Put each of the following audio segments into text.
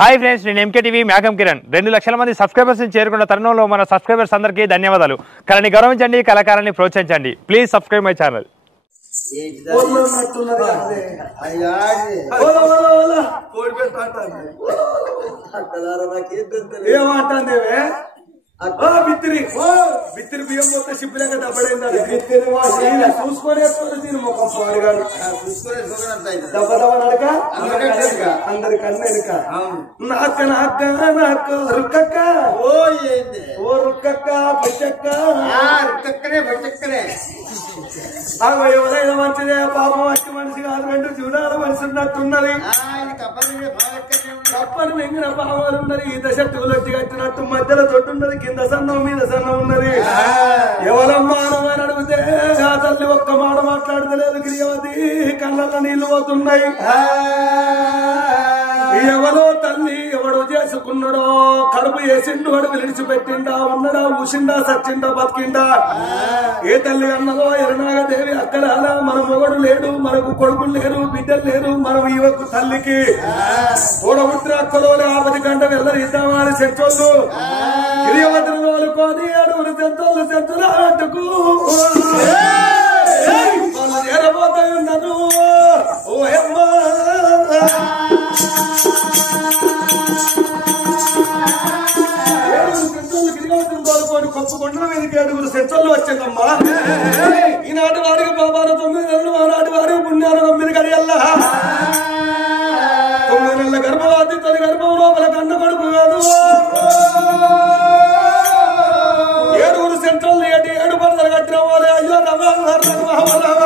Hi friends, నేను MK TV మేఘం కిరణ్. 2 లక్షల మంది సబ్స్క్రైబర్స్ ని చేరుకున్న తరుణంలో మన సబ్స్క్రైబర్స్ అందరికీ ధన్యవాదాలు. కళని గౌరవించండి, కళాకారాన్ని ప్రోత్సహించండి. Please subscribe my channel. బిత్తిరి బియ్యం మొత్తం సిబ్బులేక దెబ్బడైంది చూసుకొని మొక్కం పాడుగాడు దెబ్బ దెబ్బ నడక అందరి కన్నెనుక నాక నాక నాక రుక్కక్క ఓ రుక్కక్క బచ్చక్క ఎవరైనా మంచిదే పాపం వచ్చి మనిషి కాదు, 2 జీవనాల మనిషి ఉన్నట్టున్నది. తప్పని మింగిన పావాలు ఉన్నది. ఈ దశ తూలొట్టి కట్టినట్టు మధ్యలో తొట్టున్నది, కింద సన్నం మీద సన్నం ఉన్నది. ఎవరమ్మా అని అడిగితే ఆ తల్లి ఒక్క మాట మాట్లాడతలేదు. గిరియవతి కళ్ళల్లో నీళ్లు పోతున్నాయి. ఎవరో తల్లి ఎవడో చేసుకున్నాడో, కడుపు వేసిండు అడుగు విడిచిపెట్టిండా, ఉన్నడా ఊసిండా సచ్చిండా బతికిండా. ఏ తల్లి అన్నదో ఎరనాగదేవి అక్కడ మన మొగడు లేడు, మనకు కొడుకులు లేరు, బిడ్డలు లేరు. మనం ఈవకు తల్లికి తోడబుట్టిన అక్కలో 50 గంటలు వెళ్ళరిద్దామా అని సెంచోళ్ళు గిరియవతిని తోలుకొని అడుగులు సెంతులు అట్టుకు వాళ్ళు చేరబోతా ఉన్నారు. ఓ అమ్మా కొప్పుకొండల మీదకి 7 సెంచర్లు వచ్చిందమ్మా. ఈనాటి వారికి బాబాను 9 నెలలు, ఆనాటి వారికి పుణ్యాలు 9 గడియల్లా. 9 నెలల గర్భవతి, తొలి గర్భం లోపల కన్న కొడుకు కాదు. 7 సెంట్రల్ 7 పరదలు కట్టిన వాళ్ళు. అయ్యో రమ అయ్యో రమ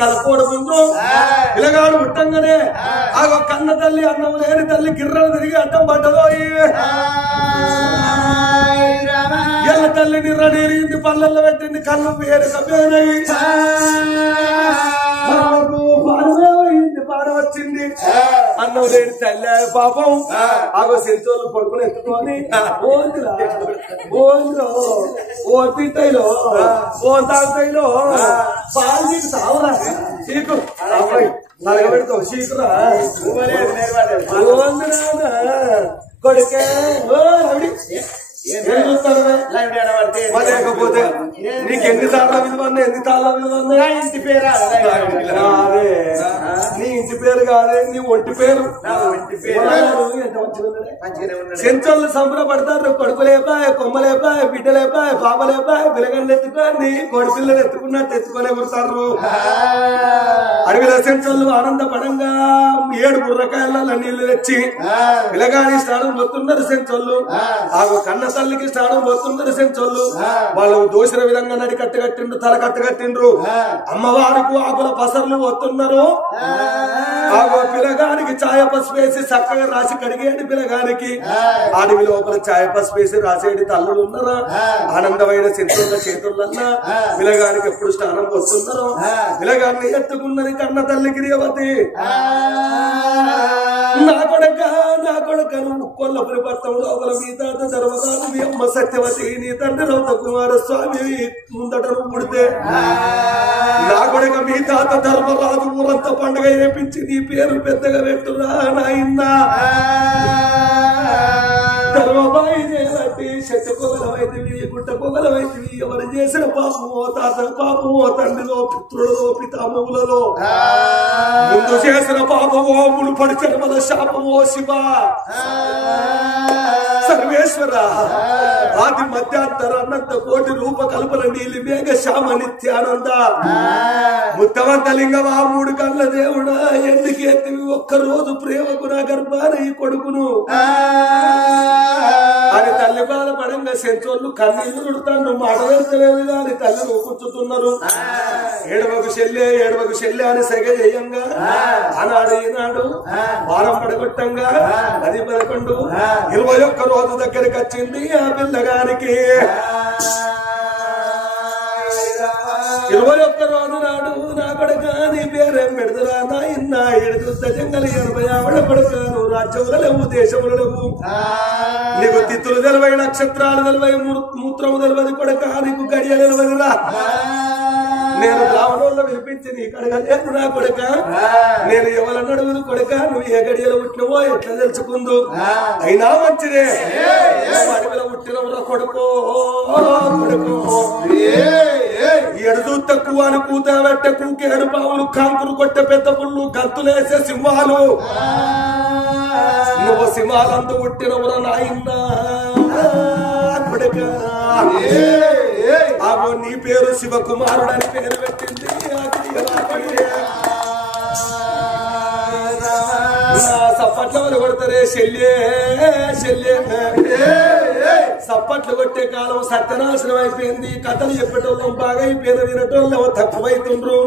కలపోడు ముందు పిల్లగాడు పుట్టంగానే ఆ కన్న తల్లి అన్నం లేని తల్లి గిర్రలు తిరిగి అడ్డం పడ్డదో. ఎల్ల తల్లి నిర్ర నీరింది, పళ్ళల్లో పెట్టింది, కళ్ళు పేరు సభ్యనయ్యి పాడ వచ్చింది. అన్నం లేని తల్లి పాపం ఆగో సెంచోళ్ళు కొడుకుని ఎత్తుకొని ఓ తింటాయిలో ఓ తాగుతాయిలో పాలు నీకు తావురా చీకు నలగబెడతావు చీకురా కొడుకే లేకపోతే నీకు ఎన్ని సార్లు విలువన్నా ఎన్ని సార్లు విలువన్నా ఇంటి పేరు కాదే నీ ఇంటి పేరు కాదే నీ ఒంటి పేరు సెంచోళ్ళు సంబరపడతారు కొడుకులేపాయ కొమ్మలేపాయ బిడ్డలేపాయ పాపలేపాయ పిల్లగండి ఎత్తుకొని కొడుపిల్లలు ఎత్తుకున్నట్టు ఎత్తుకొని ఎగురుతారు అడవిలో సెంచోళ్ళు ఆనందపడంగా 7 బుర్రకాయల నీళ్లు తెచ్చి పిల్లగాని స్నానం పోతున్నారు సెంచోళ్ళు ఆగో కన్న తల్లికి స్నానం పోతున్నారు సెంచోళ్ళు వాళ్ళు దోషిన విధంగా నడి కట్టిండ్రు తల కట్టిండ్రు అమ్మవారికి ఆకుల పసర్లు పోతున్నారు ఆగో పిల్లగానికి ఛాయ పసుపు వేసి చక్కగా రాసి కడిగేది పిల్లగానికి అడవి లోపల ఛాయ పసుపు వేసి రాసేది తల్లులు ఉన్నారా ఆనందమైన సెంచోళ్ళ చేతులన్నా పిల్లగానికి ఎప్పుడు స్నానం పోతున్నారో పిల్లగాన్ని ఎత్తుకున్నది కన్న తల్లికి రేవతి నా కొడుక నువ్వు కొల్లపురి పట్టం లోపల మీ తాత ధర్మదాసు మీ అమ్మ సత్యవతి నీ తండ్రి రౌత కుమార స్వామి ముందట పుడితే నా కొడుక మీ తాత ధర్మరాజు ఊరంతా పండుగ చేపించి నీ పేరు పెద్దగా పెట్టురా నాయన్నా ధర్మబాయి చేయాలంటే చెట్టు పొగలమైతివి గుట్ట పొగలమైతివి ఎవరు చేసిన పాపమో తాత పాపమో తండ్రిలో పుత్రులలో పితామములలో ముందు చేసిన పాపమో మునుపడి జన్మల శాపమో శివ సర్వేశ్వర ఆది మధ్యాంతర అనంత కోటి రూప కల్పన నీలి మేఘ శ్యామ నిత్యానంద ముత్తవంత లింగమా 3 కళ్ళ దేవుడా ఎందుకెత్తివి ఒక్కరోజు ప్రేమకు నా గర్భాన ఈ కొడుకును అని తల్లి బాధపడంగా సెంచోళ్ళు కన్నీళ్లు రుడుతాను మాట వెళ్తలేదు కానీ తల్లిని కూర్చుతున్నారు ఏడవకు చెల్లె అని సెగ చేయంగా ఆనాడు ఈనాడు వారం పడగొట్టంగా 10, 11, 21 రోజు దగ్గరికి వచ్చింది ఆ పిల్లగానికి 21 రోజు నాడు నా కొడుక నీ పేరేం పెడదురా నాయన్నా 7 జంగలి 80 ఆవిడ కొడుకాను రాజ్యములు లేవు దేశములు లేవు నీకు తిత్తులు తెలవై నక్షత్రాలు తెలవై మూత్రము తెలవది కొడుక నీకు గడియ తెలవదురా నేను బ్రాహ్మణుల్లో వినిపించి నీ కడగలేదు నా కొడుక నేను ఎవరన్నా అడుగుదు కొడుక నువ్వు ఏ గడియలో పుట్టినవో ఎట్లా తెలుసుకుందు అయినా మంచిదే అడవిలో పుట్టినవురా కొడుకో ఎడుదు తక్కువ అని కూత పెట్టే కూకేడు పావులు కాంకులు కొట్టే పెద్ద పుళ్ళు గంతులేసే సింహాలు నువ్వు సింహాలంతా పుట్టినవురా నాయన్నా కొడుక ఆగో నీ పేరు శివకుమారుడు అని పేరు పెట్టింది సప్పట్లు కొడతారే చెల్లె సప్పట్లు కొట్టే కాలం సత్యనాశనం అయిపోయింది కథలు చెప్పేటోళ్ళం బాగా అయిపోయిన వినటోళ్ళం తక్కువైతుండ్రు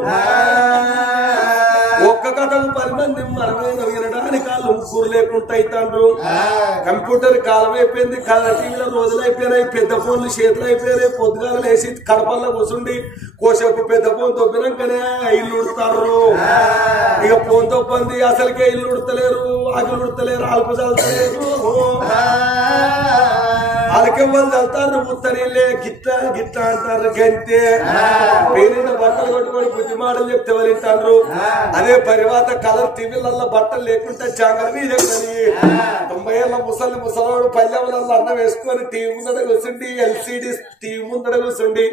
ఒక్క కథకు 10 మంది మనమైన వినడానికి వాళ్ళు 3 లేకుండా అవుతాండ్రు కంప్యూటర్ కాలం అయిపోయింది కలర్ టీవీలో రోజులు అయిపోయినాయి పెద్ద ఫోన్లు చేతులు అయిపోయినాయి పొద్దుగాల లేచి కడపల్లో కూర్చుండి కోసేపు పెద్ద ఫోన్ తొప్పినాకనే ఇల్లు ఉడతారు ఇక ఫోన్ తొప్పంది అసలుకే ఇల్లు ఉడతలేరు ఆకులు ఉడతలేరు ఆల్పు చల్తలేరు అలకెవ్వలు చల్తారు ముత్తనీళ్ళే గిట్ట అంటారు గంతే పేరిన బట్టలు కొట్టుకొని బుద్ధిమాటలు చెప్తే వరింటారు అదే పరివాత కలర్ టీవీలలో బట్టలు లేకుండా జాంగల్ మీద 90 ఏళ్ళ ముసలాడు పల్లెములలో అన్నం వేసుకొని టీవీ ముందర కూర్చుండి ఎల్సిడి టీవీ ముందర కూర్చుండి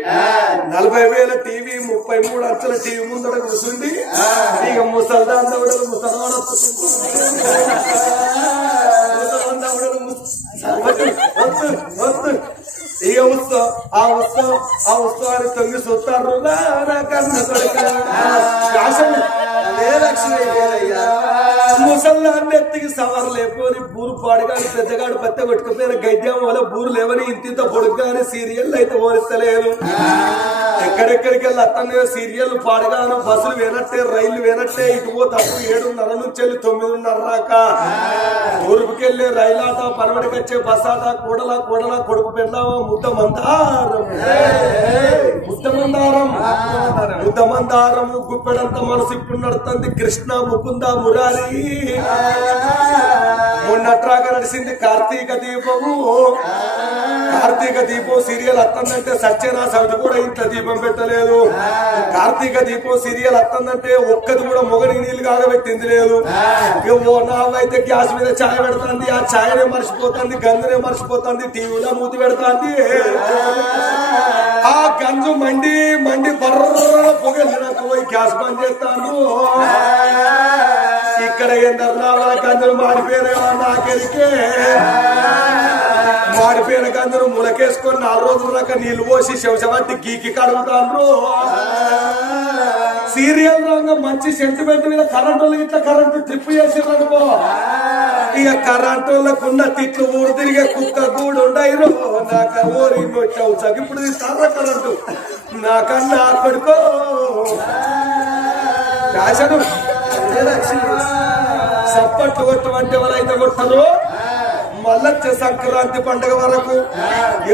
40,000 టీవీ 33 అంచెల టీవీ ముందర కూర్చుండి ఇక ముసల్దాండవుడు ఇక ఉత్సవాన్ని తొంగి చూస్తారు కన్న ముసల్లాన్ని ఎత్తికి సవారు లేకపోని బూరు పాడుగాని పెద్దగాడు పత్త కొట్టుకుపోయిన గైద్యం వల్ల బూరు లేవని ఇంత పొడుగ్గాని సీరియల్ అయితే ఓరిస్తలేరు ఎక్కడెక్కడికి వెళ్ళి అత్తనే సీరియల్ పాడుగాను బస్సులు వేనట్టే రైళ్లు వేనట్టే ఇటు పోతప్పుడు 7:30 నుంచి వెళ్ళి 9:30 దాకా తూర్పుకెళ్ళి రైలాట పనమడికొచ్చే బస్సాట కూడల కొడుకు పెళ్ళామా ముద్దమందారము గుప్పెడంత మనసు ఇప్పుడు నడుతుంది కృష్ణ ముకుంద మురారి మొన్నట్రాగా నడిచింది కార్తీక దీపము. కార్తీక దీపం సీరియల్ వస్తుందంటే సత్యనా సవితి కూడా ఇంట్లో దీపం పెట్టలేదు. కార్తీక దీపం సీరియల్ వస్తుందంటే ఒక్కది కూడా మొగడికి నీళ్లు కాగబెట్టింది లేదు. నావైతే గ్యాస్ మీద ఛాయ్ పెడుతుంది, ఆ ఛాయనే మర్చిపోతుంది, గంజనే మర్చిపోతుంది, టీవీలో మూతి పెడుతుంది. ఆ గంజు మండి మండి బర్ర పొగలినట్టు పోయి గ్యాస్ బంద్ చేస్తాను. ఇక్కడ ఎందరు గంజలు మాడిపోయిన నాకెరికే మాడిపోయిన గంజలు ములకేసుకొని 4 రోజుల దాకా నీళ్లు పోసి శవశవట్టి గీకి కడుగుతాను. సీరియల్ రంగం మంచి సెంటిమెంట్ మీద కరెంట్ వాళ్ళకి ఇట్లా కరెంటు ట్రిప్ చేసేదనుకో, ఇక కరెంట్ వాళ్ళకున్న తిట్లు ఊరు తిరిగే కుక్క గూడు ఉండరు. నాక ఊరి వచ్చావు ఇప్పుడు తీస్తారా కరెంటు నాకన్నా కొడుకో రాశాను. సప్పట్టు కొట్టమంటే ఎవరైతే కొట్టరో మళ్ళొచ్చే సంక్రాంతి పండుగ వరకు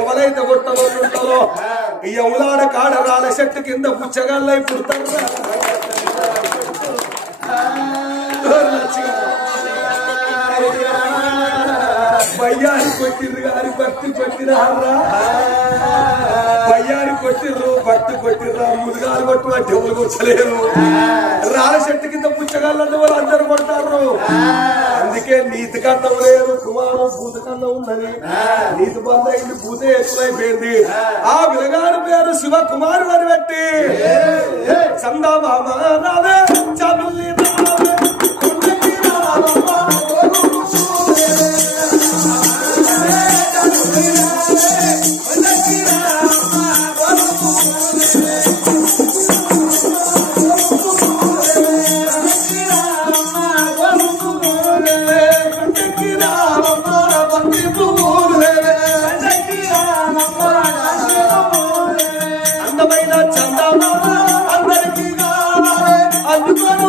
ఎవరైతే కొట్టలో ఉంటారో ఎవలాడ కాడ రాళ్ళ చెట్టు కింద పుచ్చగాళ్ళై పుడతారు. బయ్యారి కొట్టిర్రు గారి భక్తి కొట్టిరారా, బయ్యారి కొట్టిర్రు భక్తి కొట్టిర్రా, ముదుగాలు కొట్టుబట్టి ఎవరు కూర్చోలేరు. రాళ్ళ చెట్టు కింద పుచ్చగాళ్ళంటే వాళ్ళు అందరు కొడతారు. అందుకే నీతి కన్నం లేదు, కుమారం భూత కన్నం ఉన్నది. నీతి బంధ అయింది, భూతే ఎక్కువైపోయింది. ఆ విలగాడు పేరు శివ కుమారు అని పెట్టి చందమామ రావే చబల్లి అందమైన చందమామ అందరికీ అందుకోను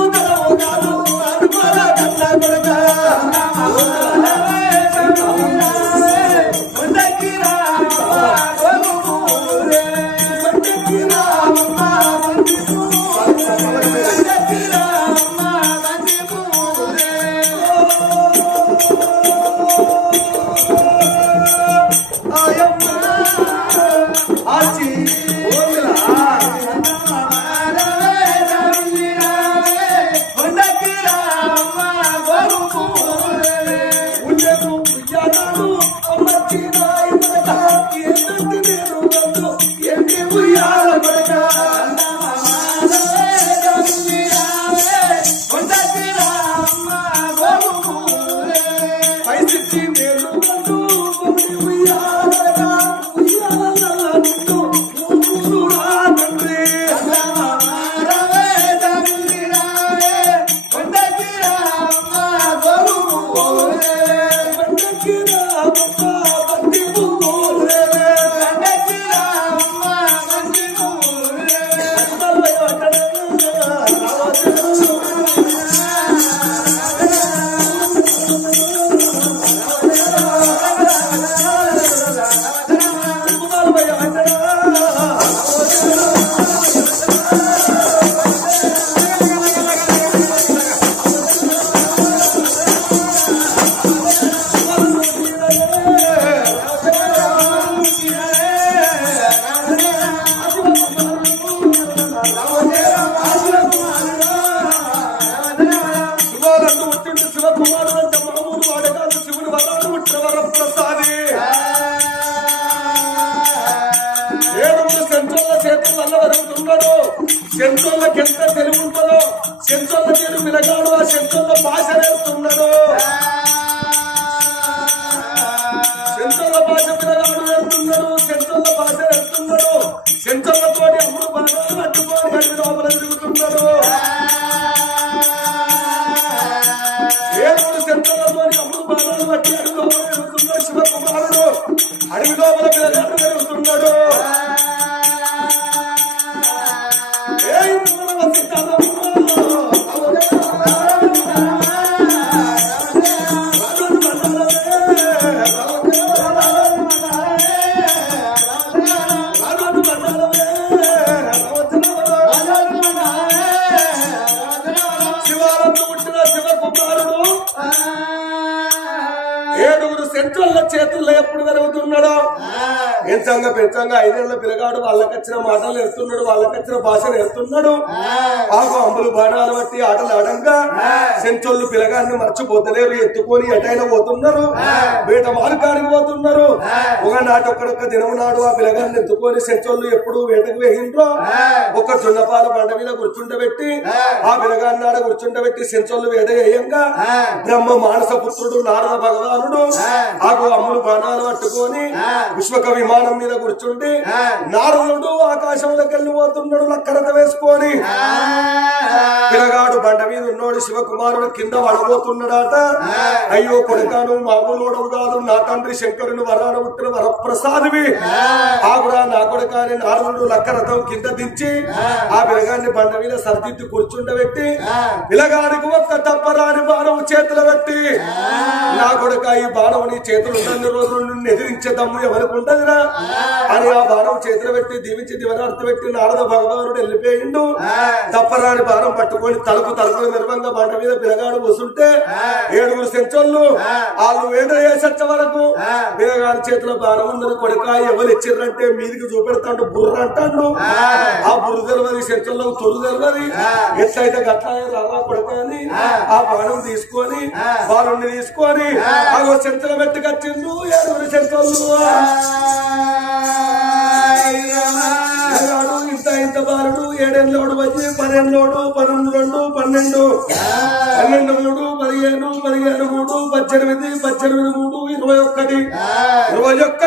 సెంట్రోళ్ళకి ఎంత తెలుగు ఉంటుందో సెంట్రోళ్ళ తీరు వినగాడు ఆ సెంట్రోళ్ళ భాష నేర్పుతున్నాడు. సెంట్రోళ్ళ భాష వినగాడు నేర్పుతున్నాడు, సెంట్రోళ్ళ భాష నేర్పుతున్నాడు. సెంట్రోళ్ళతో అప్పుడు బాగా అడ్డుకొని గడిపి లోపల తిరుగుతున్నాడు. ఏడు సెంట్రోళ్ళతో అప్పుడు బాగా బట్టి అడుగు లోపల తిరుగుతున్నాడు. శివకుమారుడు అడవి లోపల పిల్లగాడు పెరుగుతున్నాడు. శివానంద పుట్టిన శివకుమారుడు నేర్చుకున్నాడు ఎంచంగా పెంచంగా 5 ఏళ్ల పిల్లగాడు వాళ్ళకొచ్చిన మాటలు నేర్చుకున్నాడు వాళ్ళకొచ్చిన భాష నేర్చుకున్నాడు ఆకు అంబులు బాణాలు బట్టి ఆటలు ఆడంగా సెంచోళ్ళు పిల్లగాన్ని మర్చిపోతలేరు ఎత్తుకొని ఎటైనా పోతున్నారు వేట మార్గానికి పోతున్నారు ఒకనాటి ఒక్కడొక్క దినం నాడు ఆ పిల్లగాన్ని ఎత్తుకొని సెంచోళ్ళు ఎప్పుడు వేటకు వేగిండ్రో ఒక జొన్నపాల బండ మీద కూర్చుండబెట్టి ఆ పిల్లగాన్ని ఆడ కూర్చుండబెట్టి సెంచోళ్ళు వేట వేయంగా బ్రహ్మ మానస పుత్రుడు నారద భగవానుడు ఆకు అమ్ములు బాణాలు పట్టుకొని విశ్వక విమానం మీద కూర్చుండి నారదుడు ఆకాశంలోకి వెళ్ళిపోతున్నాడు లక్కరత వేసుకొని పిల్లగాడు బండ మీద ఉన్నోడు శివకుమారుడు కింద పడబోతున్నాడట అయ్యో కొడుకాను మామూలు కాదు నా తండ్రి శంకరుని వరాన పుట్టిన వరప్రసాదివి ఆగురా నా కొడుకాని నారదుడు లక్కరథం కింద దించి ఆ పిల్లగాన్ని బండ మీద సర్దిద్ది కూర్చుండబెట్టి పిల్లగాడికి ఒక్క తప్పరాని బాణం చేతులు పెట్టి నా కొడుక ఈ బాణం నీ చేతులు ఉన్నన్ని రోజులు నిన్ను ఎదిరించే దమ్ము ఎవరికి ఉండదురా అని ఆ బాణం చేతులు పెట్టి దీవించి దివనార్తి పెట్టి నారద భగవానుడు వెళ్ళిపోయిండు తప్పరాని బాణం పట్టుకొని తలుపులు నిర్వంగా బండ మీద పిల్లగాడు కూర్చుంటే 7 సెంచోళ్ళు వాళ్ళు వేట చేసే వరకు పిల్లగాడి చేతిలో బాణం ఉందని కొడుక ఎవరు ఇచ్చిర్రంటే మీదికి చూపెడతాడు బుర్ర అంటాడు ఆ బుర్ర తెలవది సెంచోళ్ళకు తొరు తెలవది ఎట్లయితే గట్లా రాదా కొడుక అని ఆ బాణం తీసుకొని బాలుని తీసుకొని ఆ సెంచలు పెట్టుకొచ్చిండు 7 సెంచోళ్ళు ఇంత బాలుడు 7 ఏళ్ళోడు వచ్చి 10 ఏళ్ళోడు 11 12 12 12 3 15 15 3 18 18 3 21 21 3 24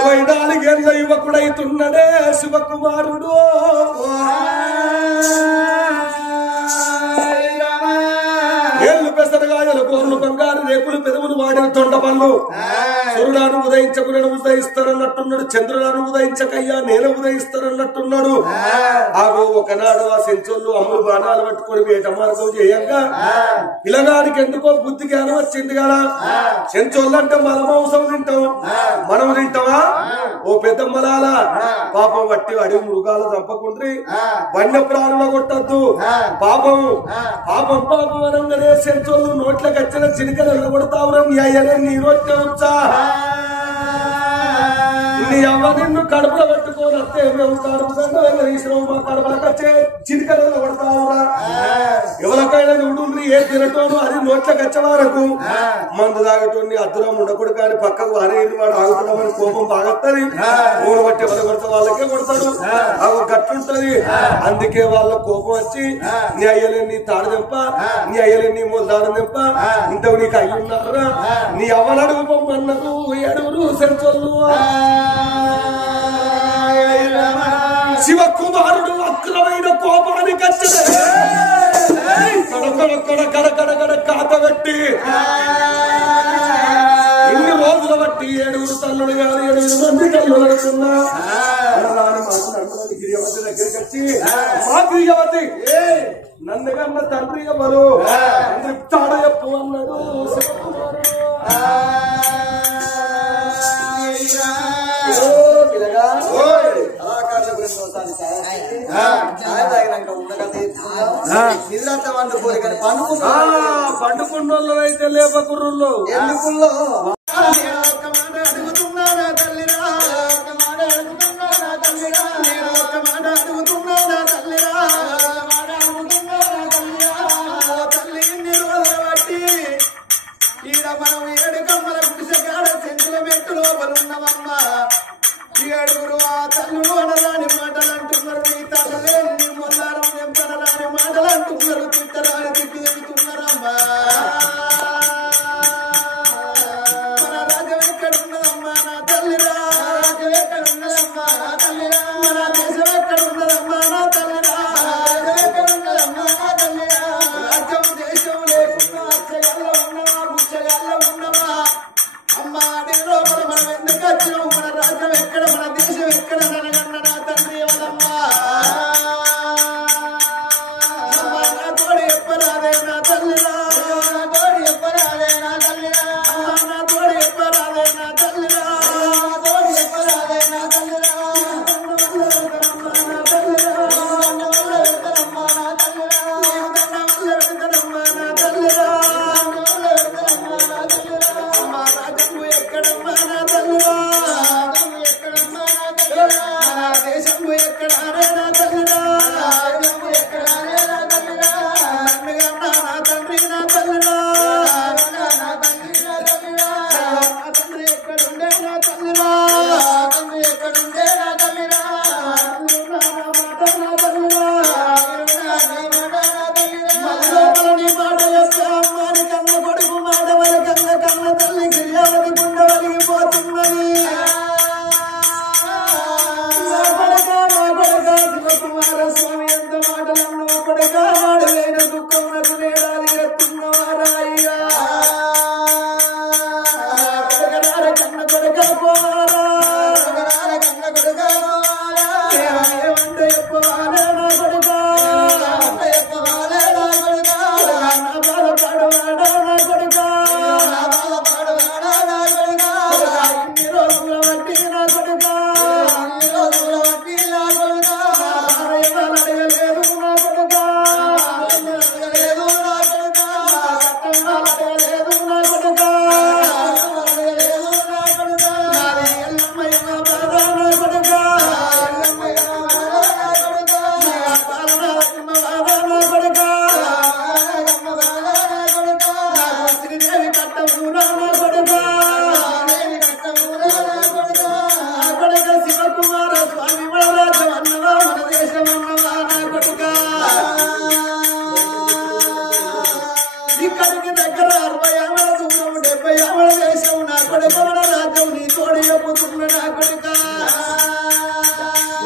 24 ఏళ్ళ యువకుడైతున్నడే శివకుమారుడు ఏళ్ళు పెసరగాయలు కోర్లు బంగారు రేపులు పెదవులు వాడిన తొండ పళ్ళు సూర్యుడాను ఉదయించకు నేను ఉదయిస్తానన్నట్టున్నాడు చంద్రుడాను ఉదయించకయ్యా నేను ఉదయిస్తానన్నట్టున్నాడు ఆగో ఒకనాడు ఆ సెంచోళ్ళు అమ్ములు బాణాలు పట్టుకొని వేట మార్గం చేయంగా పిల్లగాడికి ఎందుకో బుద్ధి జ్ఞానం వచ్చింది కదా సెంచోళ్ళు అంటే మలమాంసం తింటాం మనం తింటావా ఓ పెద్ద మలాల పాపం వట్టి అడిగి మృగాలు చంపకుండ్రి వన్య ప్రాణుల కొట్టద్దు పాపం పాపం పాపం అనగానే సెంచోళ్ళు నోట్లకు వచ్చిన చినికలు కొడతావురా నీ అయ్యనే నీ నోట్లే వచ్చా నీ అవ్వ నిన్ను కడుపులో పట్టుకొని వస్తే మేము కడుపు కడుపులకు వచ్చే చినికలు కొడతావురా ఎవరికైనా చూడు ఏ తినటోడు అది నోట్లకు వచ్చే వరకు మందు తాగటోని అద్దురం ఉండకూడదు కానీ పక్కకు వారేది వాడు ఆగుతున్నామని కోపం బాగొస్తుంది ఊరు బట్టి ఎవరు కొడతా వాళ్ళకే కొడతాడు అవి గట్లుంటది అందుకే వాళ్ళ కోపం వచ్చి నీ అయ్యలే నీ తాడు దెంప నీ అయ్యలే నీ మూలదాడం దెంప ఇంతకు నీకు అయ్యి ఉన్నారా నీ అవ్వనడుగు పొమ్మన్నారు 7 సెంచోళ్ళు శివకుమారుడు అక్రమైన కోపానికి కడకడ కాతబెట్టి ఇన్ని రోజుల బట్టి 7 తల్లుడు కాదు 7 మంది తల్లులు అనుకున్నా గిరియవతి దగ్గరికి వచ్చి మా గిరియవతి నన్నగన్న తండ్రి ఎవరు తాడ చెప్పు అన్నాడు పండుకున్న వాళ్ళు అయితే లేపకుర్రుల్లో ఎందుకుల్లో ఈడ మనం 7 కమ్మల గుడిసెగాడ చెంచుల మెట్టు లోపల ఉన్నవమ్మా 7 ఆ తల్లులు అనరాని మాటలు అంటున్నారు నీ తల్లలే నీ మొల్లారం ఎంపనరాని మాటలు అంటున్నారు తిట్టరాని తిట్టు తింటున్నారమ్మా మన రాజ్యం ఎక్కడున్నదమ్మా నా తల్లిరా రాజ్యం ఎక్కడున్నదమ్మా నా తల్లిరా మన దేశం ఎక్కడున్నదమ్మా నా తల్లిరా రాజ్యం ఎక్కడున్నదమ్మా నా తల్లిరా రాజ్యం దేశం లేకుండా అచ్చగల్ల ఉన్నవా బుచ్చగల్ల ఉన్నవా అమ్మా నేను లోపల మనం ఎందుకు వచ్చినాం మన రాజ్యం ఎక్కడ మన దేశం ఎక్కడ ననగన్న నా తండ్రి ఎవరమ్మా నా తోడు ఎప్పరాదే నా తల్లిరా నా తోడు ఎప్పరాదే నా తల్లిరా నా తోడు ఎప్పరాదే నా తల్లిరా నా తోడు ఎప్పరాదే నా తల్లిరా నా తల్లిరా నా తల్లిరా కన్న తల్లి గిరియావతి గుండ వలిగిపోతున్నది శివకుమారస్వామి ఎంత మాటలన్నా ఒకటిగా వాడువైన దుఃఖం నాకు నేడాది ఎత్తున్నవారాయ్యా కన్న కొడుక పోవారా కన్న కొడుక ఏమంటే చెప్పవాలే నా కొడుక చెప్పవాలే నా కొడుక నా బాధపడవాడా నా కొడుక నా బాధపడవాడా నా కొడుక ఇన్ని రోజుల బట్టి నా కొడుక ఇన్ని రోజుల బట్టి నా కొడుక అడగలేదు నా కొడుక అడగలేదు నా కొడుక అడగలేదు నా కొడుక అడగలేదు నా కొడుక నాది ఎల్లమ్మయ్య నా బాధ నా కొడుక ఎల్లమ్మయ్య నా బాధ నా కొడుక నా పాలన అమ్మ బాధ నా కొడుక అమ్మ బాధ నా కొడుక నాకు శ్రీదేవి కట్టమూరా నా కొడుక శ్రీదేవి కట్టమూరా నా కొడుక నా కొడుక శివకుమార స్వామి రాజ్యం అన్నవా మన దేశం అన్నవా నా కొడుక ఇక్కడికి దగ్గర 60 ఏళ్ళ దూరం 70 ఏళ్ళ దేశం నా కొడుక మన రాజ్యం నీ తోడు చెప్పుతున్న నా కొడుక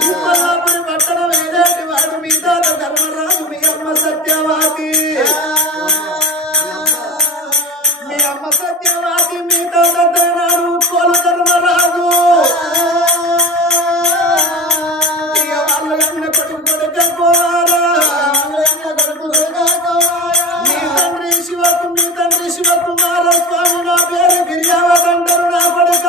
ఉప్పలాపురి పట్టణం ఏదేటి వాడు మీ తాత ధర్మరాజు మీ అమ్మ సత్యవాతి మీ అమ్మ సత్యవాతి మీ తాత తేనాడు ఉప్పోలు ధర్మరాజు ఇక వాళ్ళు కన్న కొడుకు కొడుక పోవారా కొడుకు కొడుక పోవారా మీ తండ్రి శివకుమార స్వామి నా పేరు గిరియావతి అంటారు నా కొడుక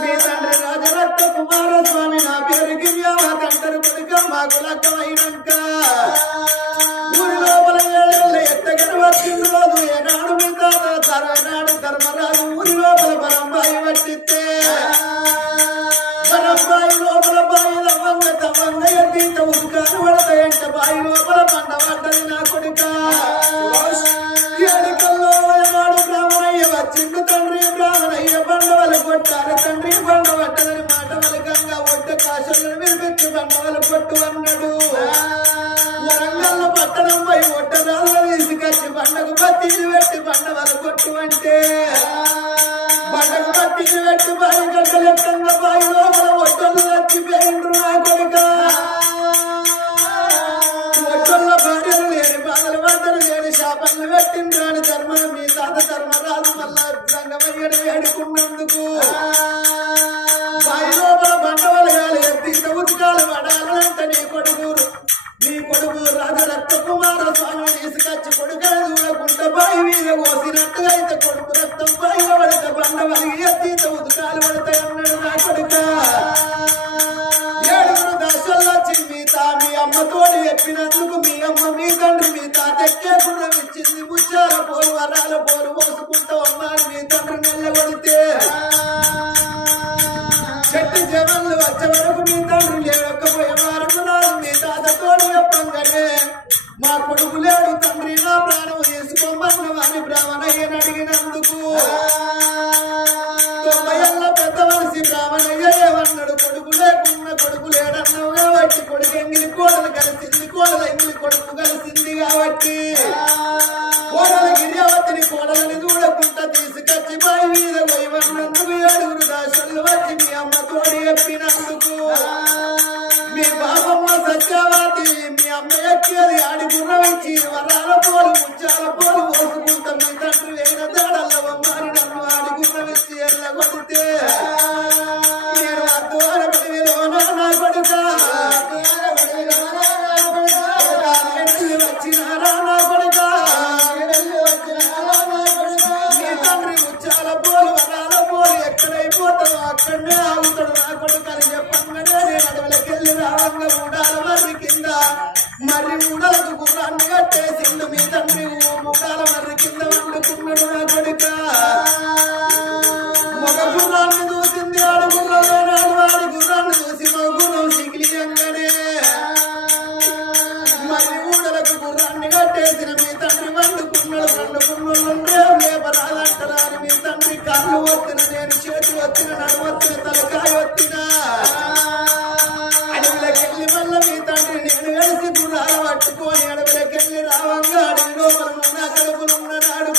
మీ తండ్రి రాజరత్న కుమారస్వామి నా పేరు గిరియావతి అంటారు కొడుక మాకు లక్కమైనాక ఊరి లోపల 7 ఏళ్ళు ఎత్తగని వచ్చిన రోజు ఏనాడు మీ తాత ఏనాడు ధర్మరాజు ఊరి లోపల బరంబాయి పట్టిస్తే బరంబాయి లోపల బాయి తవ్వంగ ఎత్తింత ఉదుకాలు పడతాయంట బాయి లోపల పంట పడ్డది నా కొడుక ఏడుకల్లో ఏనాడు బ్రాహ్మణయ్య వచ్చిండు తండ్రి బ్రాహ్మణయ్య బండవలు కొట్టారు తండ్రి బండ పట్టదని మాట వలకంగా ఒడ్డ కాశలను వినిపించి బండవలు కొట్టు అన్నాడు వరంగల్ పట్టణం పై ఒట్టరాళ్ళు తీసుకొచ్చి బండకు బత్తిని పెట్టి బండవలు కొట్టు అంటే బండకు బత్తిని పెట్టి బాయి గడ్డలెక్కంగా బాయి లోపల ఒట్టలు చచ్చిపోయిండ్రు నా కొడుక ఒట్టల్లో భార్యలు లేని బాధలు బట్టలు లేని శాపలు పెట్టిండ్రు అని ధర్మం మీ తాత ధర్మరాజు మళ్ళా రంగమయ్యను వేడుకున్నందుకు బాయి లోపల బండవలు గాలి ఎత్తింత ఉత్కాలు పడాలంటే నీ కొడుకు రాజరత్న కుమార స్వామి తీసుకొచ్చి కొడుకని చూడకుండా బాయి మీద కోసినట్టుగా అయితే కొడుకు రక్తం బాయిలో పడితే బండ వలిగి ఎత్తింత ఉతుకాలు పడతాయి అన్నాడు నా కొడుక 7 దశల్లో వచ్చి మీ అమ్మతోటి చెప్పినందుకు మీ అమ్మ మీ తండ్రి మీ తాత ఎక్కే గుణం ఇచ్చింది ముచ్చాల పోలు వరాల పోలు మోసుకుంటూ అమ్మారు మీ తండ్రి నెల్లగొడితే చెట్టు జవన్లు వచ్చే వరకు మీ తండ్రి లేకపోయే వరకు నాడు మీ తాత తోడు చెప్పంగానే మా కొడుకు లేడు తండ్రి నా ప్రాణం తీసుకోమన్నవాని బ్రాహ్మణయ్యని అడిగినందుకు 90 ఏళ్ళ పెద్ద మనిషి బ్రాహ్మణయ్య ఏమన్నాడు కొడుకు లేకున్న కొడుకు లేడన్నావు కాబట్టి కొడుకు ఎంగిలి కోడలు కలిసింది కోడలు ఎంగిలి కొడుకు కలిసింది కాబట్టి కోడలు గిరియావతిని కోడలని చూడకుండా తీసుకొచ్చి బావి మీద పోయినందుకు 7 దాసులు వచ్చి మీ అమ్మ తోడు చెప్పినందుకు మీ బాబమ్మ సత్యవాతి మీ అమ్మ ఎక్కేది ఆడి గుర్రం ఇచ్చి వరాల పోలు ముచ్చాల పోలు పోసుకుంటా మీ తండ్రి వేయిన దాడల్లవమ్మారి నన్ను ఆడి గుర్రం ఇచ్చి ఎల్లగొడితే నేను అద్వారపడిలోనా నా కొడుక వచ్చినారా నా కొడుక మీ తండ్రి ముచ్చాల పోలు వరాల పోలు ఎక్కడైపోతాడో అక్కడనే ఆగుతాడు నా కొడుకు అని చెప్పంగానే నేను అడవులకెళ్ళి రావంగ ఊడాల మర్రి కింద మర్రి ఊడలకు గుర్రాన్ని కట్టేసిండు మీ తండ్రి ముఖాల మర్రి కింద వండుకున్నాడు నా కొడుక మగ గుర్రాన్ని చూసింది ఆడు గుర్రలేనాడు ఆడి గుర్రాన్ని చూసి మగురం సిగిలియంగానే మర్రి ఊడలకు గుర్రాన్ని కట్టేసిన మీ తండ్రి వండుకున్నాడు లేపరాదంటారా అని మీ తండ్రి కాళ్ళు వచ్చిన నేను చేతి వచ్చిన నడువచ్చిన తలకాయ వచ్చిన అడవులకెళ్ళి మళ్ళ మీ తండ్రి నేను కలిసి గుర్రాలు పట్టుకొని అడవులకెళ్ళి రావంగా అడవి లోపల ఉన్న కడుపులున్న నాడు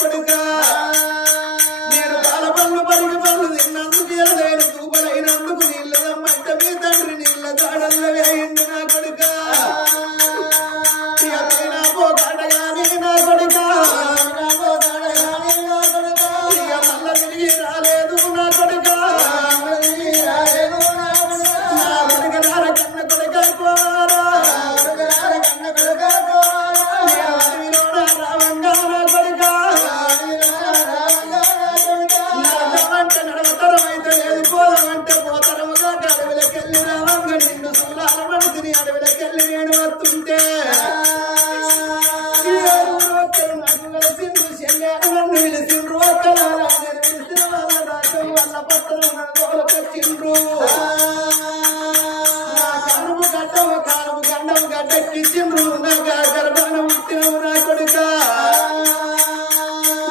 నన్ను పిలిచిండ్రు అక్కలారా నేను పిలిచిన వాళ్ళ రాజ్యం వల్ల పట్టణం తోలకొచ్చిండ్రు నా కనుము గడ్డము కాలుము గండము గడ్డెక్కించిండ్రు నా గర్భాన పుట్టినవు నా కొడుక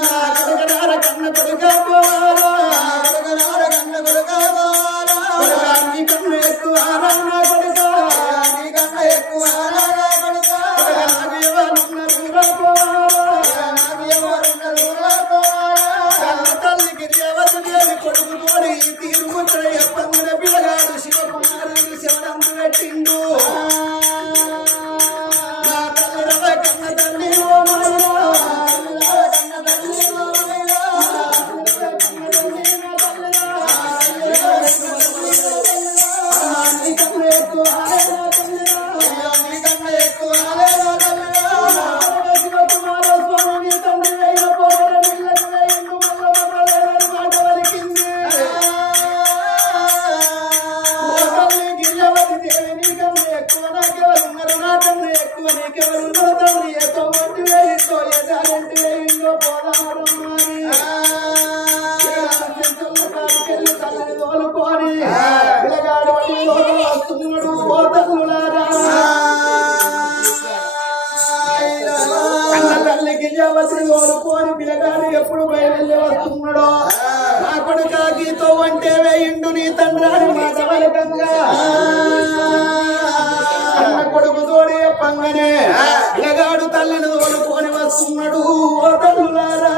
నా కొడుకరార కన్న కొడుక పోవాలా కన్న కొడుక పోవాలా నీ కన్ను ఎక్కువ నా కొడుక నీ కన్ను ఎక్కువ నా కొడుక నాకు ఎవరున్నారు తల్లికి దేవతదేవి కొడుకు తోడి తీరుముద్ర ఎప్పంగున పిల్లగాడు శివకుమారుడు శివనందు పెట్టిండు నా తల్లి కన్న తల్లి ఓ కోరుకోని పిల్లగాడు ఎప్పుడు బయలుదేరి వస్తున్నాడో నా కొడుక గీతో అంటే వేయిండు నీ తండ్రి మాట వలకంగా అన్న కొడుకు తోడే పంగనే పిల్లగాడు తల్లిని తోలుకొని వస్తున్నాడు ఓ తల్లులారా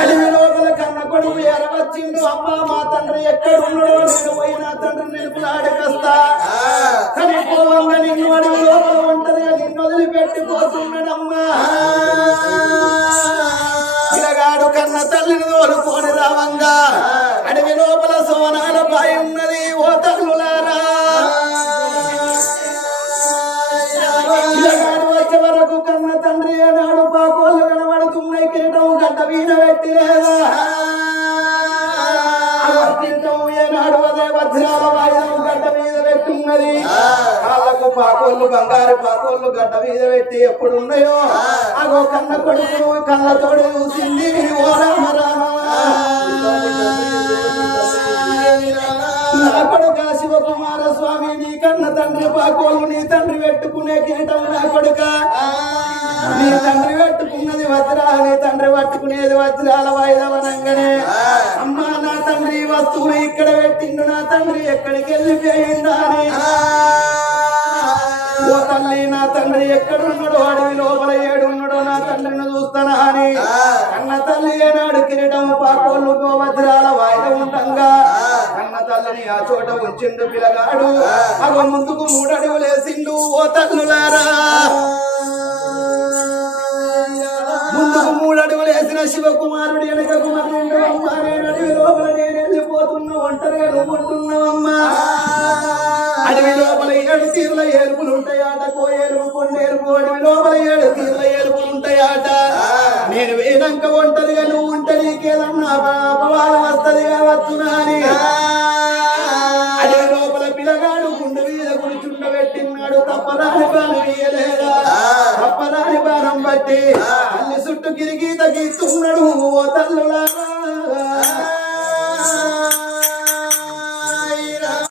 అడవి లోపల కన్న కొడుకు ఎరవచ్చిండు అమ్మ మా తండ్రి ఎక్కడున్నాడో నేను పోయినా తండ్రి నిలుపులాడకొస్తా చనిపోవంగా నిన్ను అడవి లోపల ఒంటరిగా నిన్ను వదిలిపెట్టిపోతున్నాడమ్మా పిల్లగాడు కన్న తల్లిని తోలుకొని రావంగా అడవి లోపల సోనాల బాయి ఉన్నది ఓ తల్లులారా పిల్లగాడు వచ్చే వరకు కన్న తండ్రి ఏనాడు పాకోళ్ళు కనబడుతున్నాయి కిరీటం గడ్డ మీద పెట్టి లేదా ఏనాడు అదే వజ్రాల వాయిదం గడ్డ మీద పెట్టున్నది వాళ్ళకు పాకోళ్ళు బంగారు పాకోళ్ళు గడ్డ మీద పెట్టి ఎప్పుడున్నాయో అగో కన్న కొడుకు కళ్ళతోడు చూసింది ఓ రామ రామ నా కొడుక శివకుమార స్వామి నీ కన్న తండ్రి పాకోళ్ళు నీ తండ్రి పెట్టుకునే కిరీటం నా కొడుక నీ తండ్రి పెట్టుకున్నది వజ్రాలు నీ తండ్రి పట్టుకునేది వజ్రాల వాయిదవనంగానే అమ్మా నా తండ్రి వస్తువులు ఇక్కడ పెట్టిండు నా తండ్రి ఎక్కడికి వెళ్ళిపోయిందా అని ఓ తల్లి నా తండ్రి ఎక్కడున్నాడో అడవి లోపల ఏడున్నాడో నా తండ్రిని చూస్తానా అని అన్న తల్లి ఏనాడు కిరీటం పాకోళ్ళు వజ్రాల వాయిదం ఉండంగా అన్న తల్లిని ఆ చోట ఉంచిండు పిల్లగాడు అగో ముందుకు 3 అడుగులు వేసిండు ఓ తల్లులారా ముందుకు 3 అడుగులు వేసిన శివకుమారుడు వెనకకు మరణిండు అమ్మా నేను అడవి లోపల నేను వెళ్ళిపోతున్నా ఒంటరిగా నువ్వు ఉంటున్నావమ్మా అడవి లోపల 7 తీర్ల ఏలుపులు ఉంటాయాట కోయేలుపు కొండేలుపు అడవి లోపల 7 తీర్ల ఏలుపులు ఉంటాయాట నేను వేయనంక ఒంటరిగా నువ్వు ఉంటే నీకేదన్నా అపవాదం వస్తుంది కావచ్చునా అని అడవి లోపల పిల్లగాడు గుండె మీద కూర్చుండబెట్టినాడు తప్పరాని బాణం ఇయ్యలేదా తప్పరాని బాణం బట్టి అల్లి చుట్టూ గిరిగీత గీస్తున్నాడు ఓ తల్లులారా